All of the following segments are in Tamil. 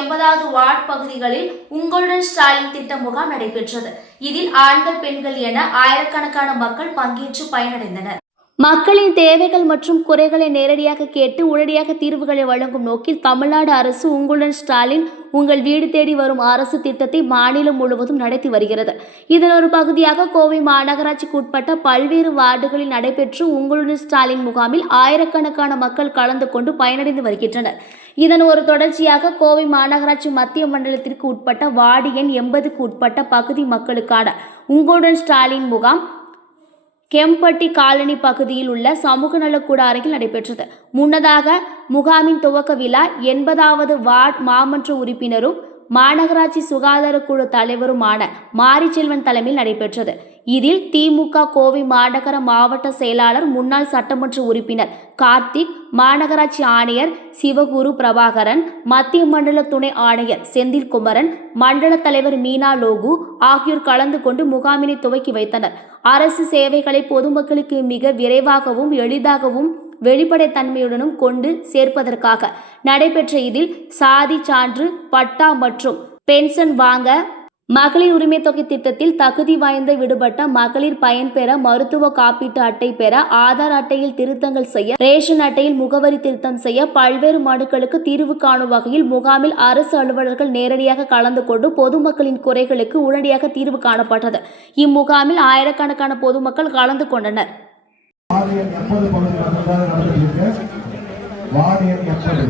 எண்பதாவது வார்டு பகுதிகளில் உங்களுடன் ஸ்டாலின் திட்ட முகாம் நடைபெற்றது. இதில் ஆண்கள் பெண்கள் என ஆயிரக்கணக்கான மக்கள் பங்கேற்று பயனடைந்தனர். மக்களின் தேவைகள் மற்றும் குறைகளை நேரடியாக கேட்டு உடனடியாக தீர்வுகளை வழங்கும் நோக்கில் தமிழ்நாடு அரசு உங்களுடன் ஸ்டாலின் உங்கள் வீடு தேடி வரும் அரசு திட்டத்தை மாநிலம் முழுவதும் நடத்தி வருகிறது. இதன் ஒரு பகுதியாக கோவை மாநகராட்சிக்கு உட்பட்ட பல்வேறு வார்டுகளில் நடைபெற்று உங்களுடன் ஸ்டாலின் முகாமில் ஆயிரக்கணக்கான மக்கள் கலந்து கொண்டு பயனடைந்து வருகின்றனர். இதன் ஒரு தொடர்ச்சியாக கோவை மாநகராட்சி மத்திய மண்டலத்திற்கு உட்பட்ட வார்டு எண் எண்பதுக்கு உட்பட்ட பகுதி மக்களுக்கான உங்களுடன் ஸ்டாலின் முகாம் கெம்பட்டி காலனி பகுதியில் உள்ள சமூக நலக்கூட அருகில் நடைபெற்றது. முன்னதாக முகாமின் துவக்க விழா எண்பதாவது வார்டு மாமன்ற உறுப்பினரும் மாநகராட்சி சுகாதார குழு தலைவருமான மாரிச்செல்வன் தலைமையில் நடைபெற்றது. இதில் திமுக கோவை மாநகர மாவட்ட செயலாளர் முன்னாள் சட்டமன்ற உறுப்பினர் கார்த்திக் மாநகராட்சி ஆணையர் சிவகுரு பிரபாகரன் மத்திய மண்டல துணை ஆணையர் செந்தில் குமரன் மண்டல தலைவர் மீனா லோகு ஆகியோர் கலந்து கொண்டு முகாமினை துவக்கி வைத்தனர். அரசு சேவைகளை பொதுமக்களுக்கு மிக விரைவாகவும் எளிதாகவும் வெளிப்படைத்தன்மையுடனும் கொண்டு சேர்ப்பதற்காக. நடைபெற்ற இதில் சாதி சான்று பட்டா மற்றும் பென்ஷன் வாங்க மகளிர் உரிமை தொகை திட்டத்தில் தகுதி வாய்ந்த விடுபட்ட மகளிர் பயன்பெற மருத்துவ காப்பீட்டு அட்டை பெற ஆதார் அட்டையில் திருத்தங்கள் செய்ய ரேஷன் அட்டையில் முகவரி திருத்தம் செய்ய பல்வேறு மனுக்களுக்கு தீர்வு காணும் வகையில் முகாமில் அரசு அலுவலர்கள் நேரடியாக கலந்து கொண்டு பொதுமக்களின் குறைகளுக்கு உடனடியாக தீர்வு காணப்பட்டது. இம்முகாமில் ஆயிரக்கணக்கான பொதுமக்கள் கலந்து கொண்டனர். வார்டு எண் எண்பது பகுதியில் நன்றாக நடந்துட்டு வார்டு எண் எண்பது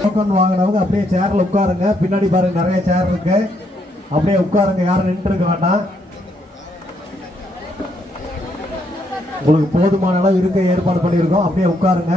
டோக்கன் வாங்கினவங்க அப்படியே சேர்ல உட்காருங்க. பின்னாடி பாருங்க நிறைய சேர் இருக்கு. அப்படியே உட்காருங்க யாரும் நின்று இருக்க வேண்டாம். உங்களுக்கு போதுமான அளவு இருக்க ஏற்பாடு பண்ணியிருக்கோம். அப்படியே உட்காருங்க.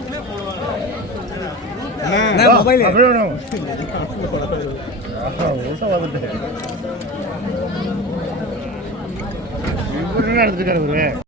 மொபைல் எடுத்துக்காரு